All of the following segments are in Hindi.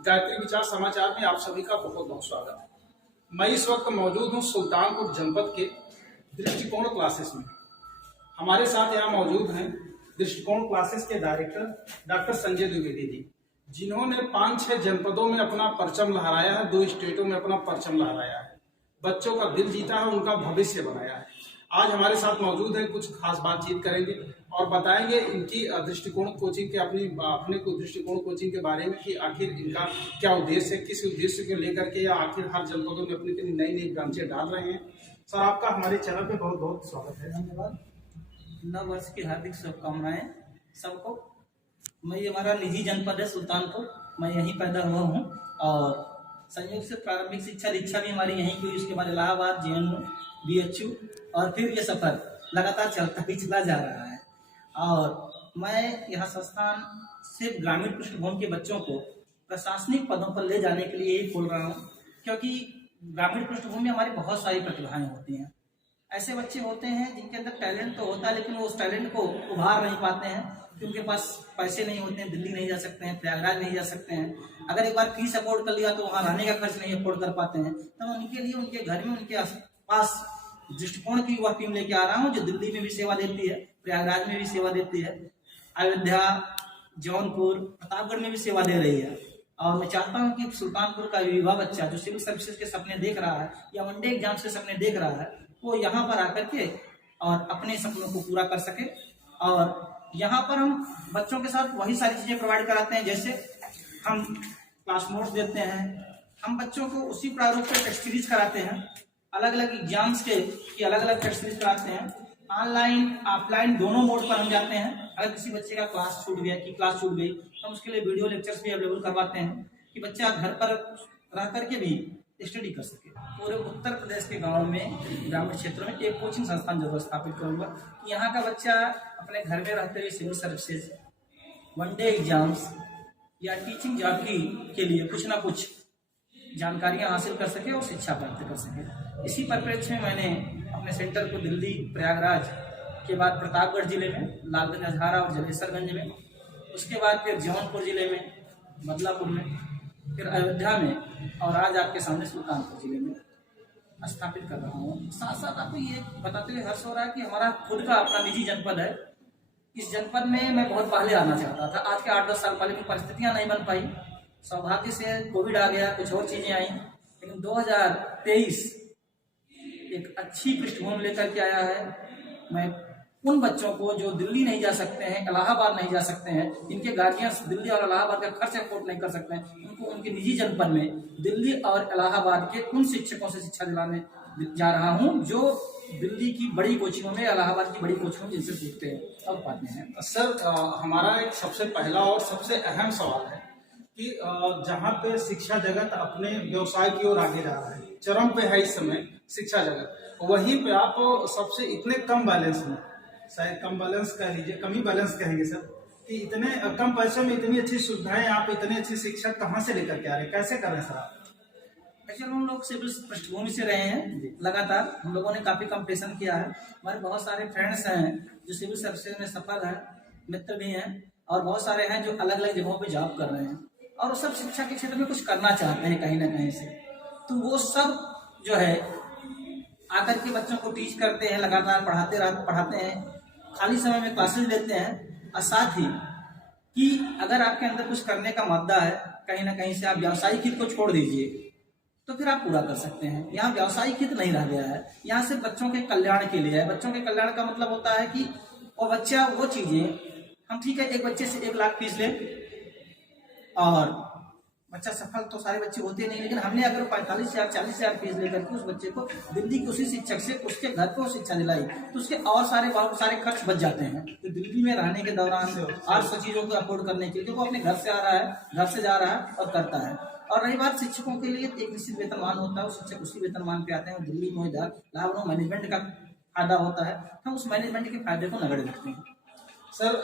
गायत्री विचार समाचार में आप सभी का बहुत बहुत स्वागत है। मैं इस वक्त मौजूद हूं सुल्तानपुर जनपद के दृष्टिकोण क्लासेस में। हमारे साथ यहाँ मौजूद हैं दृष्टिकोण क्लासेस के डायरेक्टर डॉक्टर संजय द्विवेदी जी, जिन्होंने 5-6 जनपदों में अपना परचम लहराया है, 2 स्टेटों में अपना परचम लहराया है, बच्चों का दिल जीता है, उनका भविष्य बनाया है। आज हमारे साथ मौजूद है, कुछ खास बातचीत करेंगे और बताएंगे इनकी दृष्टिकोण कोचिंग के अपने को दृष्टिकोण कोचिंग के बारे में कि आखिर इनका क्या उद्देश्य है, किस उद्देश्य को लेकर के या आखिर हर जनपदों में अपनी नई नई ब्रांचें डाल रहे हैं। सर, आपका हमारे चैनल पे बहुत बहुत स्वागत है। धन्यवाद। नव वर्ष की हार्दिक शुभकामनाएं सबको। मैं हमारा निजी जनपद है सुल्तानपुर, मैं यहीं पैदा हुआ हूँ और संयोग से प्रारंभिक शिक्षा दीक्षा भी हमारी यहीं की हुई। उसके बाद इलाहाबाद, JNU, BHU और फिर ये सफर लगातार चलता ही चला जा रहा है। और मैं यह संस्थान सिर्फ ग्रामीण पृष्ठभूमि के बच्चों को प्रशासनिक पदों पर ले जाने के लिए ही खोल रहा हूँ, क्योंकि ग्रामीण पृष्ठभूमि में हमारी बहुत सारी प्रतिभाएं होती हैं। ऐसे बच्चे होते हैं जिनके अंदर टैलेंट तो होता है, लेकिन वो उस टैलेंट को उभार नहीं पाते हैं क्योंकि उनके पास पैसे नहीं होते हैं, दिल्ली नहीं जा सकते हैं, प्रयागराज नहीं जा सकते हैं। अगर एक बार फीस अफोर्ड कर लिया तो वहाँ रहने का खर्च नहीं अफोर्ड कर पाते हैं। तो उनके लिए उनके घर में उनके पास दृष्टिकोण की युवा टीम लेके आ रहा हूँ, जो दिल्ली में भी सेवा देती है, प्रयागराज में भी सेवा देती है, अयोध्या, जौनपुर, प्रतापगढ़ में भी सेवा दे रही है। और मैं चाहता हूँ कि सुल्तानपुर का युवा बच्चा जो सिविल सर्विसेज के सपने देख रहा है या वनडे एग्जाम के सपने देख रहा है, वो यहाँ पर आकर के और अपने सपनों को पूरा कर सके। और यहाँ पर हम बच्चों के साथ वही सारी चीज़ें प्रोवाइड कराते हैं, जैसे हम क्लास नोट्स देते हैं, हम बच्चों को उसी प्रारूप पे टेस्ट सीरीज कराते हैं, अलग अलग एग्जाम्स की अलग अलग टेस्ट सीरीज कराते हैं। ऑनलाइन ऑफलाइन दोनों मोड पर हम जाते हैं। अगर किसी बच्चे का क्लास छूट गई तो हम उसके लिए वीडियो लेक्चर्स भी अवेलेबल करवाते हैं कि बच्चा घर पर रह करके भी स्टडी कर सके। पूरे उत्तर प्रदेश के गाँव में, ग्रामीण क्षेत्रों में एक कोचिंग संस्थान जरूर स्थापित करूँगा कि यहाँ का बच्चा अपने घर में रहते हुए सिविल सर्विसेज, वनडे एग्जाम्स या टीचिंग जॉब के लिए कुछ ना कुछ जानकारियाँ हासिल कर सके और शिक्षा प्राप्त कर सके। इसी परिप्रेक्ष्य में मैंने अपने सेंटर को दिल्ली, प्रयागराज के बाद प्रतापगढ़ जिले में, लालगंज, अजहारा और जलेसरगंज में, उसके बाद फिर जौनपुर जिले में, बदलापुर में, फिर अयोध्या में और आज आपके सामने सुल्तानपुर जिले में स्थापित कर रहा हूँ। साथ साथ आपको ये बताते हुए हर्ष हो रहा है कि हमारा खुद का अपना निजी जनपद है। इस जनपद में मैं बहुत पहले आना चाहता था, आज के 8-10 साल पहले, परिस्थितियाँ नहीं बन पाई। सौभाग्य से कोविड आ गया, कुछ और चीज़ें आई, लेकिन 2023 एक अच्छी पृष्ठभूमि लेकर के आया है। मैं उन बच्चों को जो दिल्ली नहीं जा सकते हैं, इलाहाबाद नहीं जा सकते हैं, इनके गार्जियंस दिल्ली और इलाहाबाद का खर्च अफोर्ड नहीं कर सकते हैं, उनको उनके निजी जनपद में दिल्ली और इलाहाबाद के उन शिक्षकों से शिक्षा दिलाने जा रहा हूं जो दिल्ली की बड़ी कोचिंगों में, इलाहाबाद की बड़ी कोचिंगों में जिनसे सीखते हैं और पाते हैं। सर, हमारा एक सबसे पहला और सबसे अहम सवाल है कि जहाँ पे शिक्षा जगत अपने व्यवसाय की ओर आगे जा रहा है, चरम पे है इस समय शिक्षा जगत, वहीं पे आप सबसे इतने कम बैलेंस में, शायद कम बैलेंस कह लीजिए, कम ही बैलेंस कहेंगे सर, कि इतने कम पैसों में इतनी अच्छी सुविधाएं, आप इतने अच्छे शिक्षक कहाँ से लेकर के आ रहे हैं, कैसे कर रहे हैं सर आप? एक्चुअली हम लोग सिविल पृष्ठभूमि से रहे हैं, लगातार हम लोगों ने काफ़ी कंपटीशन किया है। हमारे बहुत सारे फ्रेंड्स हैं जो सिविल सर्विसेज में सफल हैं, मित्र भी हैं, और बहुत सारे हैं जो अलग अलग जगहों पे जॉब कर रहे हैं और वो सब शिक्षा के क्षेत्र में कुछ करना चाहते हैं कहीं ना कहीं से। तो वो सब जो है आकर के बच्चों को टीच करते हैं, लगातार पढ़ाते हैं, खाली समय में क्लासेस लेते हैं। और साथ ही कि अगर आपके अंदर कुछ करने का मादा है, कहीं ना कहीं से आप व्यावसायिक हित को छोड़ दीजिए तो फिर आप पूरा कर सकते हैं। यहाँ व्यावसायिक हित नहीं रह गया है, यहाँ सिर्फ बच्चों के कल्याण के लिए है। बच्चों के कल्याण का मतलब होता है कि वो बच्चा वो चीजें, हम ठीक है एक बच्चे से 1 लाख फीस लें और बच्चा सफल तो सारे बच्चे होते नहीं, लेकिन हमने अगर 45,000 40,000 फीस लेकर के उस बच्चे को दिल्ली के उसी शिक्षक से उसके घर पे शिक्षा दिलाई तो उसके और सारे खर्च बच जाते हैं। तो दिल्ली में रहने के दौरान और सब चीज़ों को अफोर्ड करने के लिए, क्योंकि वो अपने घर से आ रहा है, घर से जा रहा है और करता है। और रही बात शिक्षकों के लिए, एक निश्चित वेतनमान होता है, उस शिक्षक उसी वेतनमान पे आते हैं। दिल्ली में लाभ मैनेजमेंट का फायदा होता है, हम उस मैनेजमेंट के फायदे को नगण्य रखते हैं। सर,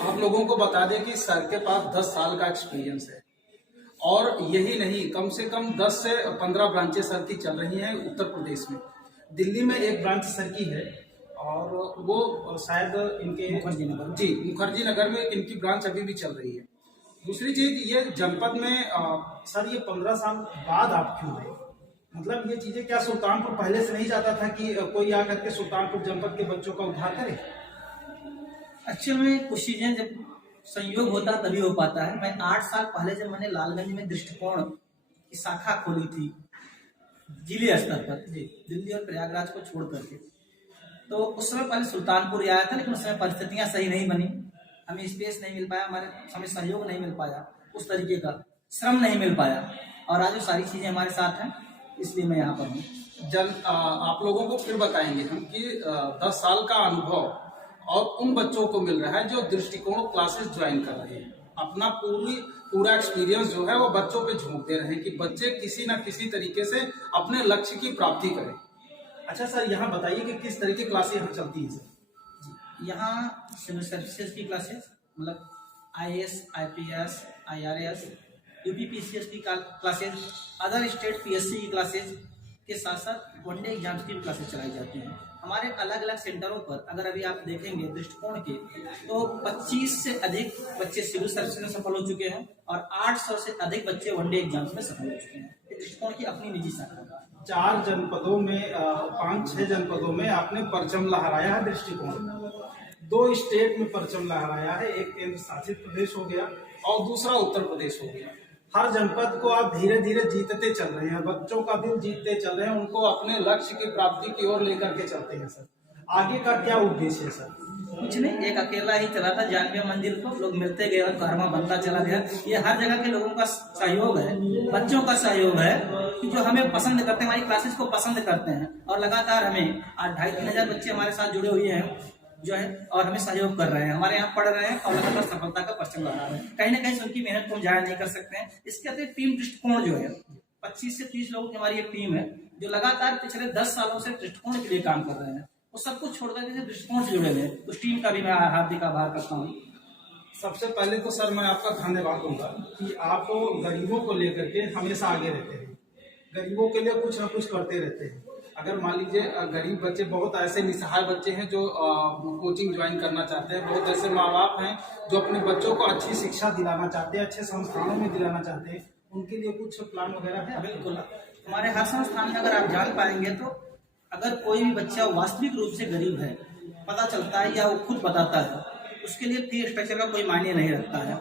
आप लोगों को बता दें कि सर के पास 10 साल का एक्सपीरियंस है और यही नहीं, कम से कम 10 से 15 ब्रांचें सर की चल रही हैं उत्तर प्रदेश में। दिल्ली में एक ब्रांच सर की है और वो शायद इनके मुखर्जी नगर में इनकी ब्रांच अभी भी चल रही है। दूसरी चीज ये जनपद में सर ये 15 साल बाद आप क्यों आए? मतलब ये चीजें क्या सुल्तानपुर पहले से नहीं जाता था कि कोई आकर के सुल्तानपुर जनपद के बच्चों का उद्धार करे? एक्चुअल में कुछ चीजें जब संयोग होता है तभी हो पाता है। मैं 8 साल पहले जब मैंने लालगंज में दृष्टिकोण की शाखा खोली थी जिले स्तर पर, दिल्ली और प्रयागराज को छोड़ करके, तो उस समय पहले सुल्तानपुर आया था, लेकिन उस समय परिस्थितियां सही नहीं बनी, हमें स्पेस नहीं मिल पाया, हमें सहयोग नहीं मिल पाया, उस तरीके का श्रम नहीं मिल पाया, और आज वो सारी चीजें हमारे साथ हैं, इसलिए मैं यहाँ पर हूँ। आप लोगों को फिर बताएंगे हम कि 10 साल का अनुभव और उन बच्चों को मिल रहा है जो दृष्टिकोण क्लासेस ज्वाइन कर रहे हैं। अपना पूरा एक्सपीरियंस जो है वो बच्चों पे झोंक दे रहे हैं कि बच्चे किसी न किसी तरीके से अपने लक्ष्य की प्राप्ति करें। अच्छा सर, यहाँ बताइए कि किस तरह की क्लासेस यहाँ चलती हैं सर? यहाँ सिविल सर्विसेज की क्लासेस, मतलब IAS, IPS, IRAS, UPPCS की क्लासेस, अदर स्टेट PSC की क्लासेस के साथ साथ वनडे एग्जाम्स की भी क्लासेस चलाई जाती हैं। हमारे अलग अलग सेंटरों पर अगर अभी आप देखेंगे दृष्टिकोण के, तो 25 से अधिक बच्चे सिविल सर्विस में सफल हो चुके हैं और 800 से अधिक बच्चे वनडे एग्जाम्स में सफल हो चुके हैं। दृष्टिकोण की अपनी निजी शाखा है। 4 जनपदों में 5-6 जनपदों में आपने परचम लहराया है दृष्टिकोण। 2 स्टेट में परचम लहराया है, एक केंद्र शासित प्रदेश हो गया और दूसरा उत्तर प्रदेश हो गया। हर जनपद को आप धीरे धीरे जीतते चल रहे हैं, बच्चों का दिल जीतते चल रहे हैं, उनको अपने लक्ष्य की प्राप्ति की ओर लेकर के चलते हैं। सर आगे का क्या उद्देश्य है सर? कुछ नहीं, एक अकेला ही चला था जानवी मंदिर को, लोग मिलते गए और कारवा बनता चला गया। ये हर जगह के लोगों का सहयोग है, बच्चों का सहयोग है कि जो हमें पसंद करते हैं, हमारी क्लासेस को पसंद करते हैं, और लगातार हमें आज 2,500-3 हजार बच्चे हमारे साथ जुड़े हुए हैं जो है, और हमें सहयोग कर रहे हैं, हमारे यहाँ पढ़ रहे हैं और लगातार सफलता का परचम लहरा रहे हैं। कहीं ना कहीं उनकी मेहनत को हम जाया नहीं कर सकते हैं। इसके अतिरिक्त टीम दृष्टिकोण जो है 25 से 30 लोगों की हमारी एक टीम है जो लगातार पिछले 10 सालों से दृष्टिकोण के लिए काम कर रहे हैं। वो सब कुछ छोड़कर के दृष्टिकोण से जुड़े हुए हैं, उस टीम का भी मैं हार्दिक आभार करता हूँ। सबसे पहले तो सर मैं आपका धन्यवाद दूंगा कि आप गरीबों को लेकर के हमेशा आगे रहते हैं, गरीबों के लिए कुछ न कुछ करते रहते हैं। अगर मान लीजिए गरीब बच्चे, बहुत ऐसे निसहाय बच्चे हैं जो कोचिंग ज्वाइन करना चाहते हैं, बहुत ऐसे माँ बाप हैं जो अपने बच्चों को अच्छी शिक्षा दिलाना चाहते हैं, अच्छे संस्थानों में दिलाना चाहते हैं, उनके लिए कुछ प्लान वगैरह है? बिल्कुल, हमारे हर संस्थान में अगर आप जान पाएंगे तो अगर कोई भी बच्चा वास्तविक रूप से गरीब है, पता चलता है या वो खुद बताता है, उसके लिए फी स्ट्रक्चर का कोई मायने नहीं रखता है,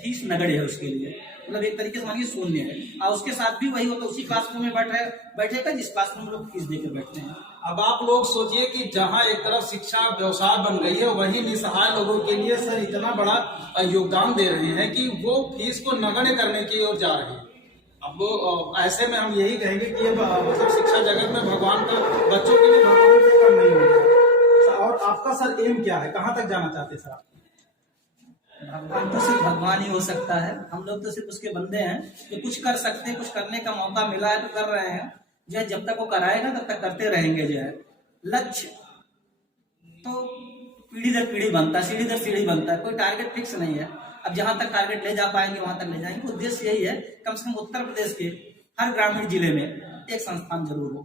फीस नगद है उसके लिए, मतलब एक तरीके से मानिए शून्य है। और उसके साथ भी वही होता है, उसी क्लासरूम में बैठेगा जिस क्लासरूम में लोग फीस देकर बैठते हैं। अब आप लोग सोचिए कि जहां एक तरफ शिक्षा व्यवसाय बन गई है, वहीं निसहाय लोगों के लिए सर इतना बड़ा योगदान दे रहे हैं कि वो फीस को नगण्य करने की ओर जा रहे हैं। अब वो ऐसे में हम यही कहेंगे कि मतलब शिक्षा जगत में भगवान का, बच्चों के लिए भगवान से कम नहीं होता। और आपका सर एम क्या है, कहाँ तक जाना चाहते हैं सर आप? भगवान तो सिर्फ भगवान ही हो सकता है, हम लोग तो सिर्फ उसके बंदे हैं जो कुछ कर सकते हैं, कुछ करने का मौका मिला है तो कर रहे हैं, जो है जब तक वो कराएगा तब तक करते रहेंगे। जो है लक्ष्य तो पीढ़ी दर पीढ़ी बनता है, सीढ़ी दर सीढ़ी बनता है, कोई टारगेट फिक्स नहीं है। अब जहां तक टारगेट ले जा पाएंगे वहां तक ले जाएंगे। उद्देश्य यही है कम से कम उत्तर प्रदेश के हर ग्रामीण जिले में एक संस्थान जरूर हो।